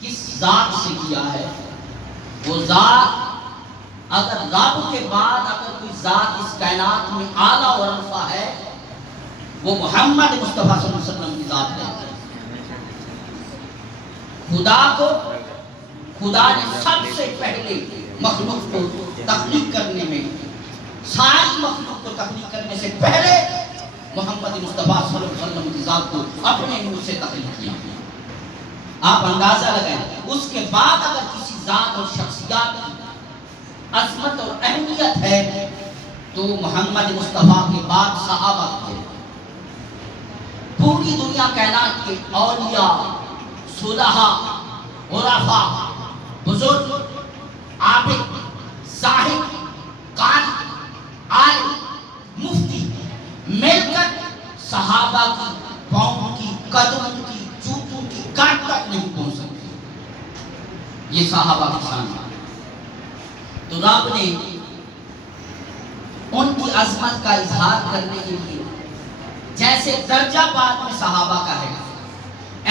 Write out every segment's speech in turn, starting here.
کس ذات سے کیا ہے؟ وہ ذات اگر رب کے بعد اگر کوئی ذات اس کائنات میں اعلیٰ اور رفع ہے وہ محمد مصطفیٰ صلی اللہ علیہ وسلم کی ذات ہے۔ خدا نے سب سے پہلے مخلوق کو تخلیق کرنے میں، ساری مخلوق کو تخلیق کرنے سے پہلے محمد مصطفیٰ صلی اللہ علیہ وسلم کی ذات کو اپنے نور سے تخلیق کیا۔ آپ اندازہ لگائیں، اس کے بعد اگر کسی ذات اور شخصیات کی عظمت اور اہمیت ہے تو محمد مصطفیٰ کے بعد صحابہ کی ہے۔ پوری دنیا کائنات کے اولیاء، صلحاء، عرفاء، بزرگ، عابد، زاہد، قاری، عالم، مفتی مل کر صحابہ کی پاؤں کی، قدموں کی، جوتوں کی گاٹ تک نہیں پہنچ سکتے۔ یہ صحابہ کی شان ہے۔ تو رب نے ان کی عظمت کا اظہار کرنے کے لیے جیسے درجہ بعد میں صحابہ کا ہے،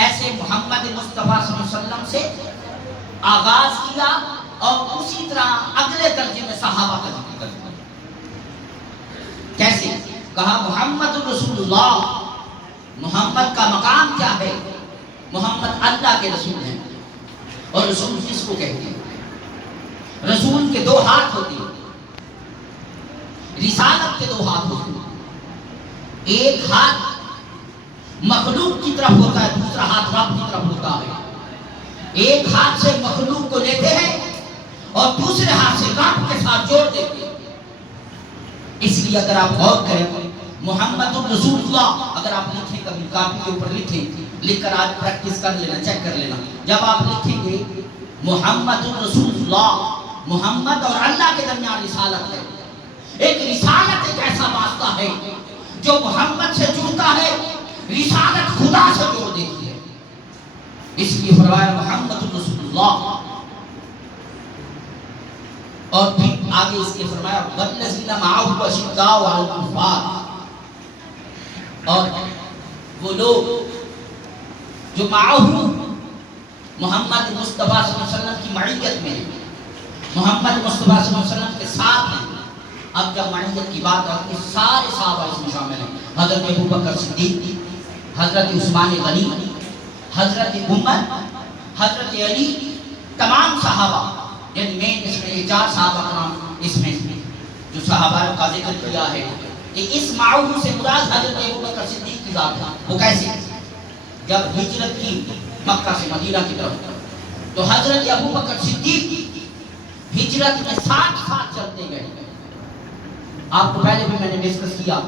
ایسے محمد مصطفیٰ صلی اللہ علیہ وسلم سے آغاز کیا اور اسی طرح اگلے درجے میں صحابہ کا ذکر کر دیا۔ کیسے؟ کہا محمد رسول اللہ، محمد کا مقام کیا ہے؟ محمد اللہ کے رسول ہیں، اور رسول کس کو کہتے ہیں؟ رسول کے دو ہاتھ ہوتے ہیں، رسالت کے دو ہاتھ ہوتے ہیں۔ ایک ہاتھ مخلوق کی طرف ہوتا ہے، دوسرا ہاتھ رب کی طرف ہوتا ہے۔ ایک ہاتھ سے مخلوق کو لیتے ہیں اور دوسرے ہاتھ سے رب کے ساتھ جوڑ دیتے ہیں۔ اس لیے اگر آپ غور کریں محمد الرسول اللہ، اگر آپ لکھیں کبھی کاپی کے اوپر لکھ کر آج پریکٹس کر لینا، چیک کر لینا، جب آپ لکھیں گے محمد الرسول اللہ، محمد اور اللہ کے درمیان رسالت ہے۔ ایک رسالت ایک ایسا واسطہ ہے جو محمد سے جڑتا ہے، رسالت خدا سے جوڑ دیتی ہے۔ اس لیے فرمایا محمد الرسول اللہ، اور پھر آگے اس کے فرمایا والذین معہ اشداء علی الکفار، اور وہ لوگ جو معہ محمد مصطفیٰ صلی اللہ علیہ وسلم کی معیت میں ہیں، محمد مصطفیٰ صلی اللہ علیہ وسلم کے ساتھ ہیں۔ اب جب معیت کی بات آتی ہے سارے صحابہ اس میں شامل ہیں، حضرت ابوبکر صدیق، حضرت عثمان غنی، حضرت عمر، حضرت علی، تمام صحابہ، یعنی میں اس میں یہ چار صحابہ کرام اس میں جو صحابہ کا ذکر کیا ہے، کہ اس معاون سے مراد حضرت ابوبکر صدیق کی ذات ہے۔ وہ کیسے؟ جب ہجرت کی مکہ سے مدینہ کی طرف، تو حضرت ابوبکر صدیق ہجرت میں ساتھ چلتے گئے۔ آپ کو پہلے بھی میں نے ڈسکس کیا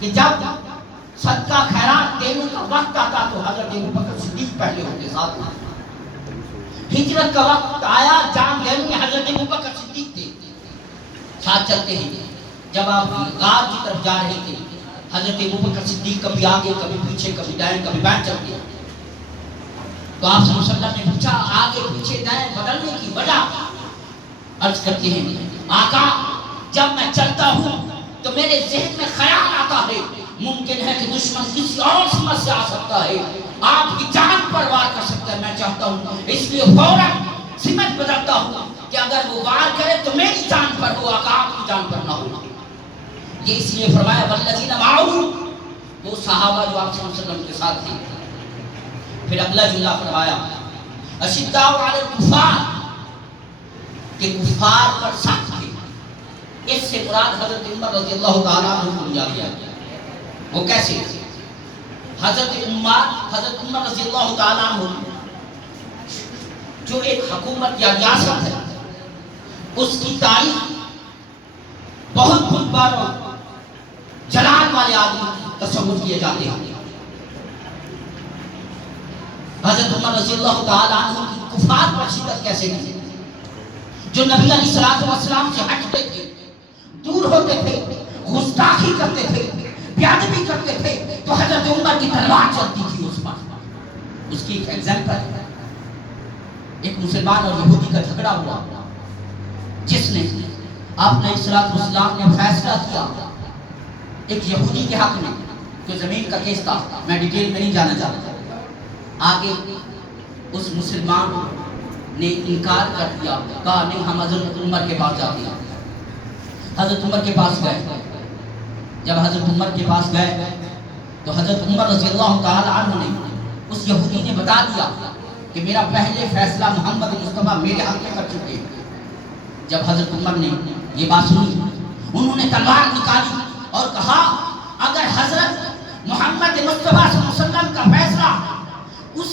کہ جب صدقہ خیرات دینے کا وقت آتا تو حضرت ابوبکر صدیق پہلے ہوتے ساتھ۔ ہجرت کا وقت آیا، جان لینے میں حضرت ابوبکر صدیق تھے، ساتھ چلتے ہیں۔ جب آپ غار کی طرف جا رہے تھے، حضرت ابوبکر صدیق کبھی آگے کبھی پیچھے، کبھی دائیں کبھی بائیں چلتے، تو آپ صلی اللہ علیہ وسلم نے پوچھا آگے پیچھے دائیں بدلنے کی وجہ؟ عرض کرتے ہیں آقا جب میں چلتا ہوں تو میرے ذہن میں خیال آتا ہے ممکن ہے کہ دشمن کسی اور سمت سے آ سکتا ہے، آپ کی جان پر وار کر سکتا ہے، میں چاہتا ہوں اس لیے فوراً سمت بدلتا ہوں کہ اگر وہ وار کرے تو میری جان پر ہو، آقا آپ کی جان پر نہ ہو۔ یہ اس لیے فرمایا والذین معہ، وہ صحابہ جو آپ صلی اللہ علیہ وسلم کے ساتھ تھے۔ پھر اگلا جملہ فرمایا اشداء علی الکفار، کہ کفار پر سخت تھے۔ اس سے مراد حضرت عمر رضی اللہ تعالیٰ عنہ کو لیا گیا۔ وہ کیسے؟ حضرت عمر رضی اللہ تعالیٰ عنہ جو ایک حکومت یا ریاست ہے، اس کی تاریخ بہت بار جلال والے آدمی تصور کیے جاتے ہیں۔ حضرت عمر رضی اللہ تعالیٰ عنہ کی کفار پر شدت کیسے کی؟ جو نبی علیہ السلام سے ہٹتے تھے، دور ہوتے تھے، گستاخی کرتے تھے، بے ادبی کرتے تھے، تو حضرت عمر کی تلوار چلتی تھی اس پر۔ اس کی ایک ایگزامپل ہے، ایک مسلمان اور یہودی کا جھگڑا ہوا، جس نے آپ نے اسلام نے فیصلہ کیا ایک یہودی کے حق میں، جو زمین کا کیس تھا، میں ڈیٹیل میں نہیں جانا چاہتا، آگے اس مسلمان نے انکار کر دیا، کہا نہیں ہم حضرت عمر کے پاس جاتے ہیں۔ حضرت عمر کے پاس گئے، جب حضرت عمر کے پاس گئے تو حضرت عمر رضی اللہ تعالی عنہ نے اس یہودی نے بتا دیا کہ میرا پہلے فیصلہ محمد مصطفیٰ میرے حق میں کر چکے۔ جب حضرت عمر نے یہ بات سنی، انہوں نے تلوار نکالی اور کہا اگر حضرت محمد مصطفیٰ صلی اللہ علیہ وسلم کا فیصلہ اس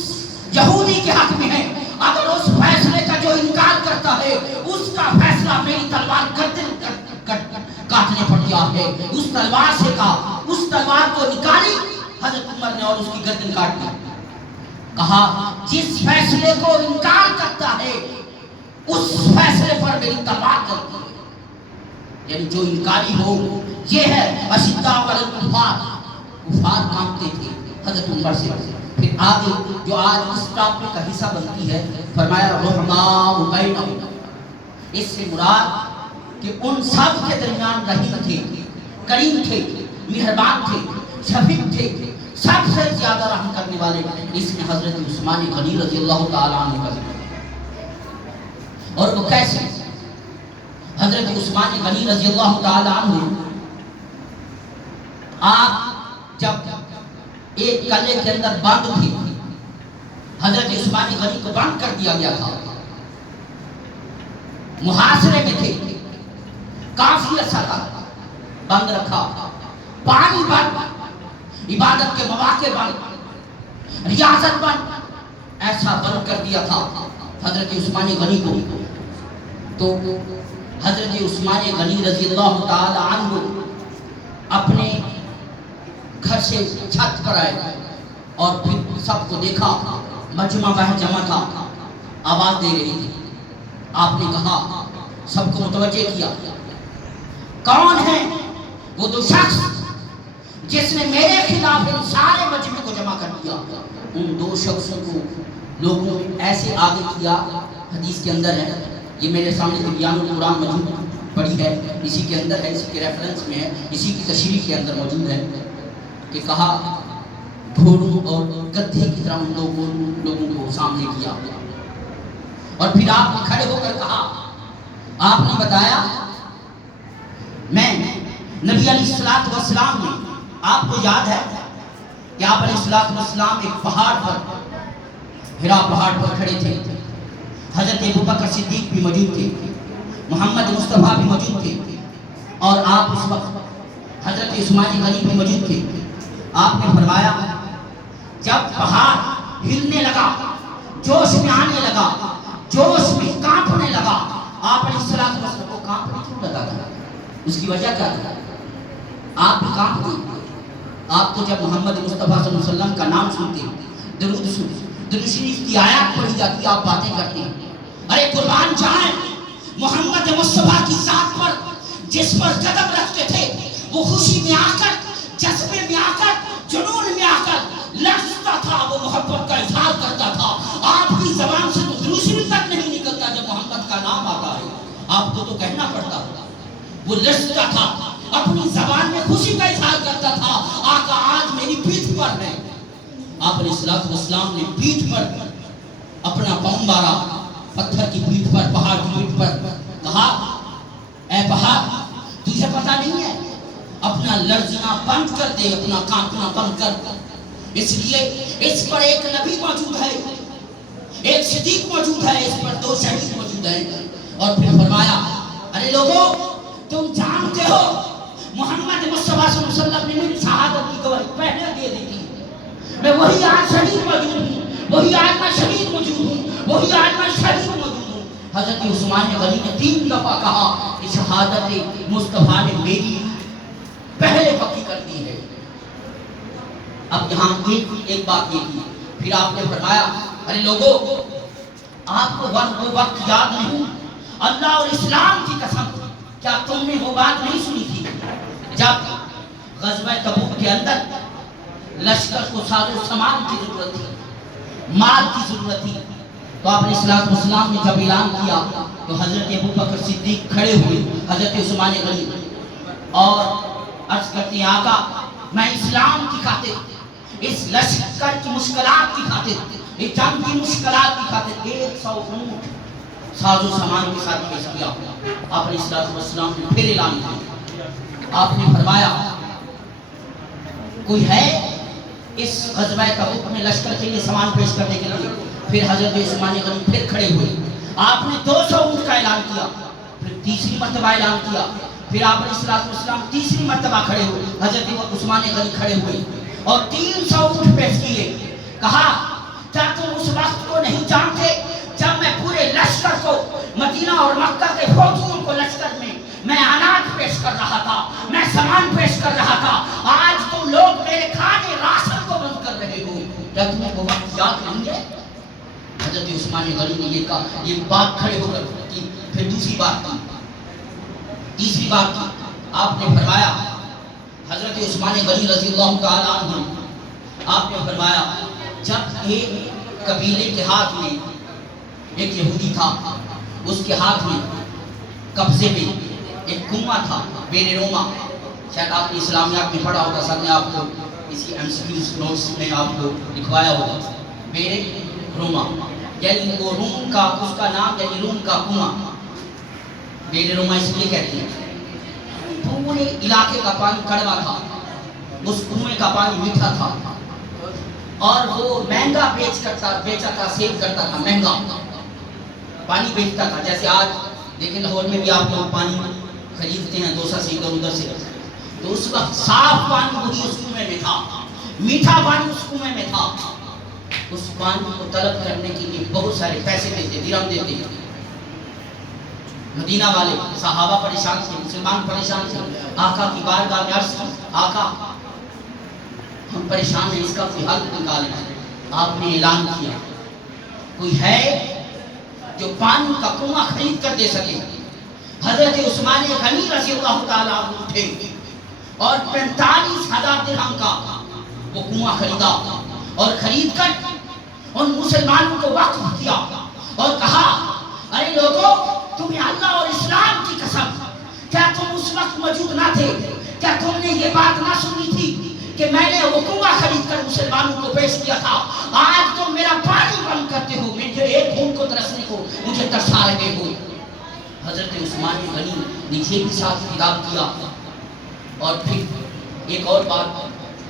یہودی کے حق میں ہے، اگر اس فیصلے کا جو انکار کرتا ہے اس کا فیصلہ میری تلوار کاٹنے پڑ گیا ہے، اس تلوار سے کہا، اس تلوار کو نکالی حضرت عمر نے اور اس کی گردن کاٹ دی۔ کہا جس فیصلے کو انکار کرتا ہے اس فیصلے پر میری تلوار کرتی ہے، یعنی جو انکاری ہو، یہ ہے اشداء علی الکفار، کفار مانتے تھے حضرت عمر سے۔ پھر آگے جو آج اس ٹاپک کا حصہ بنتی ہے، فرمایا رحماء بینہم، اس سے مراد کہ ان سب کے درمیان رحیم تھے، کریم تھے، مہربان تھے، شفیق تھے، سب سے زیادہ رحم کرنے والے۔ اس میں حضرت عثمان غنی رضی اللہ تعالیٰ عنہ کا ذکر، اور وہ کیسے؟ حضرت عثمان غنی رضی اللہ تعالیٰ عنہ آپ جب ایک قلعے کے اندر بند تھے، حضرت عثمان غنی کو بند کر دیا گیا تھا، محاصرے میں تھے، کافی عرصہ تک بند رکھا، پانی بند، عبادت کے مواقع بند، ریاضت بند، ایسا بند کر دیا تھا حضرت عثمان غنی کو۔ تو حضرت عثمان غنی رضی اللہ تعالی عنہ اپنے گھر سے چھت پر آئے اور پھر سب کو دیکھا، مجمع بہت جمع تھا، آواز دے رہی تھی۔ آپ نے کہا، سب کو متوجہ کیا، کون ہے وہ دو شخص جس نے میرے خلاف ان سارے مجمع کو جمع کر دیا؟ ان دو شخصوں کو لوگوں نے ایسے آگے کیا، حدیث کے اندر ہے، یہ میرے سامنے تبیان القرآن موجود پڑی ہے، اسی کے اندر ہے، اسی کے ریفرنس میں ہے، اسی کی تشریح کے اندر موجود ہے کہ کہا گھوڑوں اور گدھے کی طرح ان لوگوں کو سامنے کیا، اور پھر آپ نے کھڑے ہو کر کہا، آپ نے بتایا میں نبی علیہ السلام نے، آپ کو یاد ہے کہ آپ علیہ السلام ایک پہاڑ پر، ہرا پہاڑ پر کھڑے تھے، حضرت ابوبکر صدیق بھی موجود تھے، محمد مصطفیٰ بھی موجود تھے، اور آپ اس وقت حضرت عثمان غنی بھی موجود تھے۔ آپ نے فرمایا جب پہاڑ ہلنے لگا، جوش میں آنے لگا، جوش میں کانپنے لگا، آپ علیہ السلام کو کانپنے کیوں لگا تھا؟ اس کی وجہ کیا تھا؟ آپ بھی کانپتے، آپ کو جب محمد مصطفیٰ صلی اللہ علیہ وسلم کا نام سنتے، درود شریف کی آیات پڑھی جاتی، آپ باتیں کرتے ہیں، ارے قربان جائیں محمد مصطفیٰ کی ذات پر جس پر قدم رکھتے تھے، وہ خوشی میں آ کر، جذبے میں آ کر، جنون میں آ کر لرزتا تھا، وہ محبت کا اظہار کرتا تھا۔ آپ کی زبان سے تو درود شریف تک نہیں نکلتا جب محمد کا نام آتا ہے، آپ کو تو کہنا پڑتا تھا۔ وہ لرزتا تھا، اپنی زبان میں خوشی کا اظہار کرتا تھا، آقا آج میری پیٹھ پر ہے۔ آپ علیہ السلام نے پیٹھ پر اپنا پاؤں مارا، پتھر کی پیٹھ پر، پہاڑ کی پیٹھ پر، کہا اے پہاڑ تجھے پتا نہیں ہے، اپنا لرزنا بند کر دے، اپنا کانپنا بند کر دے، اس لیے اس پر ایک نبی موجود ہے، ایک صدیق موجود ہے، اس پر دو شہید موجود ہیں۔ اور پھر فرمایا ارے لوگوں تم جانتے ہو محمد مصطفیٰ صلی اللہ علیہ وسلم نے میری شہادت کی گواہی پہلے دے دی تھی، میں وہی آج شہید موجود ہوں، وہی آج میں شہید موجود ہوں، وہی آج میں شہید موجود ہوں۔ حضرت عثمان غنی نے 3 دفعہ کہا کہ شہادت مصطفیٰ نے میری پہلے پکی کر دی ہے۔ اب یہاں ایک بات یہ کی، پھر آپ نے فرمایا ارے لوگوں آپ کو وہ وقت یاد نہیں، اللہ اور اسلام کی قسم کیا تم نے وہ بات نہیں سنی تھی جب غزوہ تبوک کے اندر لشکر کو ساز و سامان کی ضرورت تھی، مال کی ضرورت تھی، تو آپ نے السلام نے جب اعلان کیا تو حضرت ابوبکر صدیق کھڑے ہوئے، حضرت عثمان غنی، اور عرض کرتے ہیں آقا میں اسلام کی خاطر، اس لشکر کی مشکلات کی خاطر یہ جنگ کی مشکلات کی خاطر 100 اونٹ ساز و سامان کے ساتھ پیش کیا. آپ نے السلام نے پھر اعلان کیا. آپ نے فرمایا کوئی ہے اس غزوہ تبوک میں لشکر کے لیے سامان پیش کرنے کے لیے؟ پھر حضرت عثمان غنی پھر کھڑے ہوئے. آپ نے 200 اونٹ کا اعلان کیا. پھر تیسری مرتبہ اعلان کیا. پھر آپ علیہ السلام تیسری مرتبہ کھڑے ہوئے. حضرت عثمان غنی کھڑے ہوئے اور 300 اونٹ پیش کیے. کہا کیا تم اس وقت کو نہیں جانتے جب میں پورے لشکر کو مدینہ اور مکہ کے فوجیوں کو لشکر میں اناج پیش کر رہا تھا, میں سامان پیش کر رہا تھا. آج تم لوگ میرے کھانے راشن کو بند کر رہے ہو. کیا تمہیں وہ وقت یاد نہیں ہے؟ حضرت عثمان غنی نے یہ کہا, یہ بات کھڑے ہو کر کی. پھر دوسری بات کی, تیسری بات کی. آپ نے فرمایا حضرت عثمان غنی رضی اللہ تعالیٰ عنہ, آپ نے فرمایا جب ایک قبیلے کے ہاتھ میں ایک یہودی تھا, اس کے ہاتھ میں قبضے میں ایک کنواں تھا, بیر روما. شاید آپ نے اسلامیات میں پڑھا ہوگا, سر نے آپ کو اسی MCQs نوٹس میں آپ کو لکھوایا ہوگا. بیر روما یعنی وہ روم کا, اس کا نام یعنی روم کا کنواں. بیر روما اس لیے کہتے ہیں پورے علاقے کا پانی کڑوا تھا, اس کنویں کا پانی میٹھا تھا اور وہ مہنگا بیچا تھا, سیل کرتا تھا, مہنگا پانی بیچتا تھا. جیسے آج لیکن لاہور میں بھی آپ لوگ پانی خریدتے ہیں دوسرا سے ادھر ادھر سے, تو اس وقت صاف پانی وہی اس کنویں میں تھا, میٹھا پانی اس کنویں میں تھا. اس پانی کو طلب کرنے کے لیے بہت سارے پیسے دیتے, درہم دیتے. مدینہ والے صحابہ پریشان تھے, مسلمان پریشان تھے. آقا کی بارگاہ میں عرض کی, آقا ہم پریشان ہیں, اس کا کوئی حل نکالیں. آپ نے اعلان کیا کوئی ہے جو پانی کا کنواں خرید کر دے سکے؟ حضرت عثمان غنی رضی اللہ تعالیٰ عنہ اٹھے اور 45,000 درہم کا وہ کنواں خریدا اور خرید کر ان مسلمانوں کو وقف کیا اور کہا ارے لوگوں, تمہیں اللہ اور اسلام کی قسم, کیا تم اس وقت موجود نہ تھے؟ کیا تم نے یہ بات نہ سنی تھی کہ میں نے وہ کنواں خرید کر مسلمانوں کو پیش کیا تھا؟ آج تم میرا پانی بند کرتے ہو, مجھے ایک بھوک کو ترسنے کو مجھے ترسا رہے ہو. حضرت عثمان غنی نے یہ بھی ساتھ خطاب کیا. اور پھر ایک اور بات,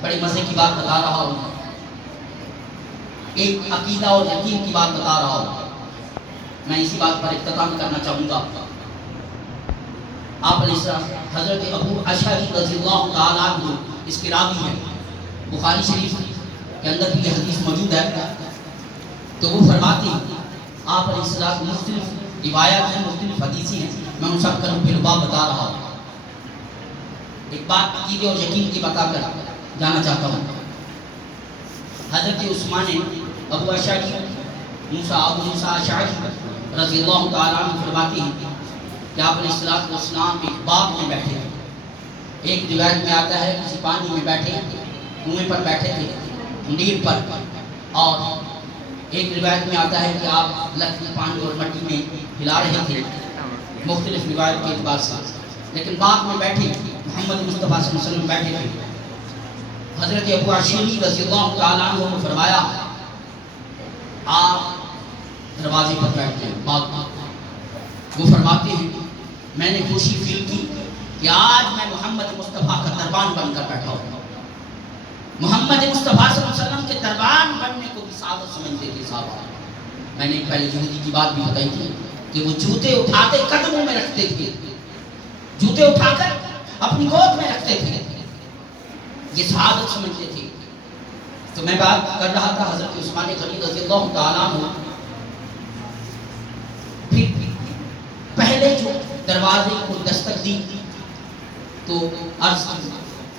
بڑے مزے کی بات بتا رہا ہوں, ایک عقیدہ اور یقین کی بات بتا رہا ہوں. میں اسی بات پر اختتام کرنا چاہوں گا. آپ علیہ السلام حضرت ابو اشعری رضی اللہ تعالیٰ عنہ اس کے راوی ہیں, بخاری شریف کے اندر بھی یہ حدیث موجود ہے. تو وہ فرماتے ہیں آپ علیہ السلام مختلف روایات ہیں, مختلف حدیثیں ہیں, میں ان سب کا ربا بتا رہا ہوں. ایک بات عقیدے اور یقین کی بتا کر جانا چاہتا ہوں. حضرت عثمان ابو اشعری ابو موسیٰ اشعری رضی اللہ تعالیٰ عنہ فرماتے ہیں کہ آپ علیہ السلام ایک باغ میں بیٹھے ہیں. ایک روایت میں آتا ہے کسی پانی میں بیٹھے, کنویں پر بیٹھے تھے, نیل پر, اور ایک روایت میں آتا ہے کہ آپ لکڑی, پانی اور مٹی میں ہلا رہے تھے, مختلف روایت کے اعتبار سے. لیکن باغ میں بیٹھے محمد مصطفیٰ صلی اللہ علیہ وسلم بیٹھے تھے. حضرت ابو اشعری رضی اللہ تعالیٰ عنہ نے فرمایا آپ دروازے پر بیٹھتے ہیں باغ میں. وہ فرماتے ہیں میں نے خوشی فیل کی کہ آج میں محمد مصطفیٰ کا دربان بن کر بیٹھا ہوں. محمد مصطفیٰ صلی اللہ علیہ وسلم کے دربان بننے کو بھی سعادت سمجھتے تھے صحابہ. میں نے پہلے یہودی کی بات بھی بتائی تھی کہ وہ جوتے اٹھاتے قدموں میں رکھتے تھے, جوتے اٹھا کر اپنی گود میں رکھتے تھے, یہ سعادت سمجھتے تھے. تو میں بات کر رہا تھا حضرت عثمان غنی رضی اللہ تعالیٰ عنہ پھر پہلے جو دروازے کو دستک دی تو عرض کی,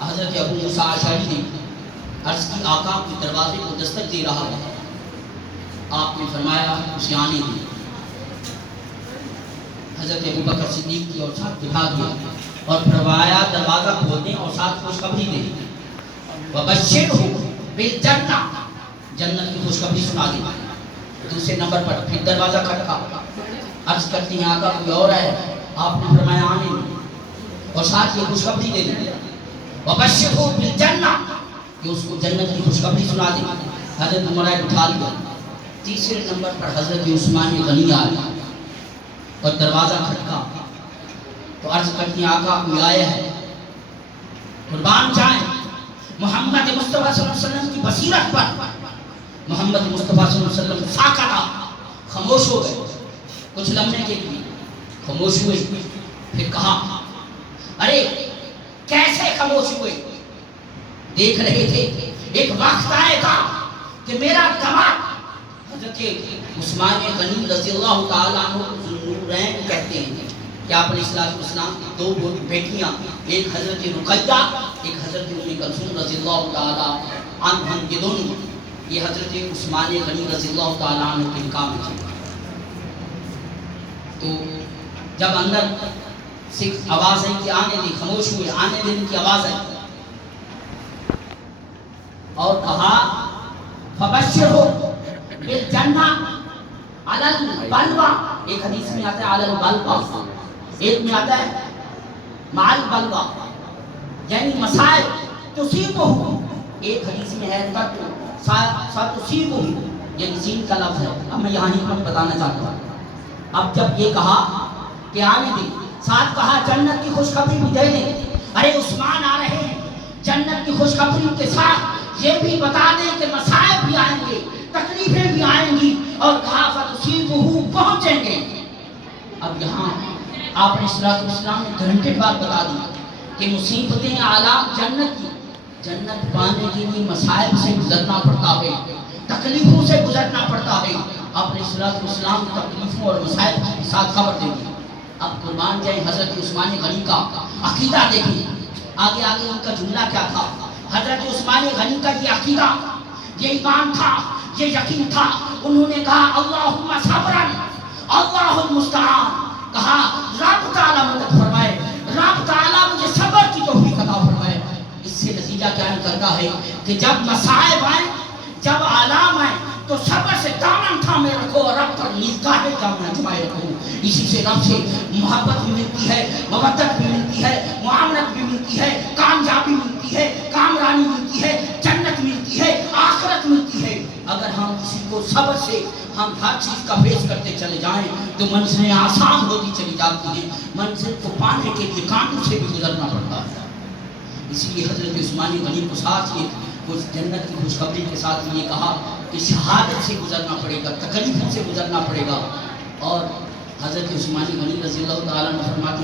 حضرت ابو موسیٰ اشعری نے عرض کی آقا کے دروازے کو دستک دے رہا ہے. آپ نے فرمایا اسے آنے دی. حضرت ابو بکر صدیق کی اور ساتھ بٹھا دیا اور فرمایا دروازہ کھول دیں اور ساتھ خوشخبری دیں, وبشرہ بالجنہ, جنت کی خوشخبری سنا دیں. دوسرے نمبر پر پھر دروازہ کھٹکا, عرض کرتی ہیں آقا کوئی اور ہے؟ آپ نے فرمایا آنے دیں اور ساتھ یہ خوشخبری دے دیں, وبشرہ بالجنہ, کہ اس کو جنت کی خوشخبری سنا دیں. حضرت عمر اٹھا لیا تیسرے نمبر پر حضرت عثمان غنی آئے اور دروازہ کھٹکا تو عرض کرتی آقا کوئی آیا ہے، قربان جائیں محمد مصطفیٰ صلی اللہ علیہ وسلم کی بصیرت پر محمد مصطفیٰ صلی اللہ علیہ وسلم ساکتا خاموش ہو گئے، کچھ لمحے کے لیے خاموش ہوئے، پھر کہا ارے کیسے خاموش ہوئے؟ دیکھ رہے تھے ایک وقت آئے گا کہ میرا دماغ، حضرت عثمان غنی رضی اللہ تعالیٰ عنہ ذوالنورین کہتے ہیں کہ آپ علیہ السلام کی دو بیٹیاں، ایک حضرت رقیہ ایک حضرت ام کلثوم رضی اللہ تعالیٰ عنہ، یہ دونوں یہ حضرت عثمان غنی رضی اللہ تعالیٰ عنہ کے نکاح میں تھے۔ تو جب اندر سے آواز آئی کہ آنے دیں، خاموش ہوئے، آنے دینے کی آواز آئی اور کہا فبشرہو بالجنہ علی البلوہ، ایک حدیث میں آتا ہے علی البلوہ، ایک میں آتا ہے مع البلوہ، یعنی مسائل تصیبہ، ایک حدیث میں ہے ستصیبہ، یعنی سین کا لفظ ہے۔ اب میں یہاں حکمت بتانا چاہتا ہوں، اب جب یہ کہا کہ آنے دیں، ساتھ کہا جنت کی خوشخبری بھی دے دیں، ارے عثمان آ رہے ہیں، جنت کی خوشخبری کے ساتھ یہ بھی بتا دیں کہ مسائب بھی آئیں گے، تکلیفیں بھی آئیں گی، اور کہا فتصیبہ پہنچیں گے۔ اب یہاں آپ نے اسلام نے گھنٹے بعد بتا دی کہ مصیبتیں آلات جنت کی، جنت پانے کے لیے مسائب سے گزرنا پڑتا ہے، تکلیفوں سے گزرنا پڑتا ہے۔ آپ نے اسلام تکلیفوں اور مسائب کے ساتھ خبر دے دی۔ اب قربان جائیں حضرت عثمان غنی کا عقیدہ دیکھیں، آگے آگے ان کا جملہ کیا تھا۔ حضرت عثمان غنی کا یہ عقیدہ، یہ ایمان تھا، یہ یقین تھا، انہوں نے کہا اللہم صبرن اللہ المستعان، کہا رب تعالیٰ مدد فرمائے، رب تعالیٰ مجھے صبر کی توفیق عطا فرمائے۔ اس سے نتیجہ کیا نکلتا ہے کہ جب مصائب آئیں، جب آلام آئیں تو صبر سے دامن تھامے رکھو اور رب پر نگاہیں جمائے رکھو۔ اسی سے رب سے محبت بھی ملتی ہے، مودت بھی ملتی ہے، معاملت بھی ملتی ہے، کامیابی ملتی ہے، کامرانی ملتی ہے، جنت ملتی ہے، آخرت ملتی ہے۔ اگر ہم کسی کو صبر سے ہم ہر چیز کا فیس کرتے چلے جائیں تو منزلیں آسان ہوتی چلی جاتی ہیں، منزل کو پانے کے لیے کانٹوں سے بھی گزرنا پڑتا ہے۔ اسی لیے حضرت عثمان غنی کو ساتھ یہ اس جنت کی خوشخبری کے ساتھ یہ کہا کہ شہادت سے گزرنا پڑے گا، تکلیفوں سے گزرنا پڑے گا۔ اور حضرت عثمان غنی رضی اللہ تعالیٰ عنہ فرماتے ہیں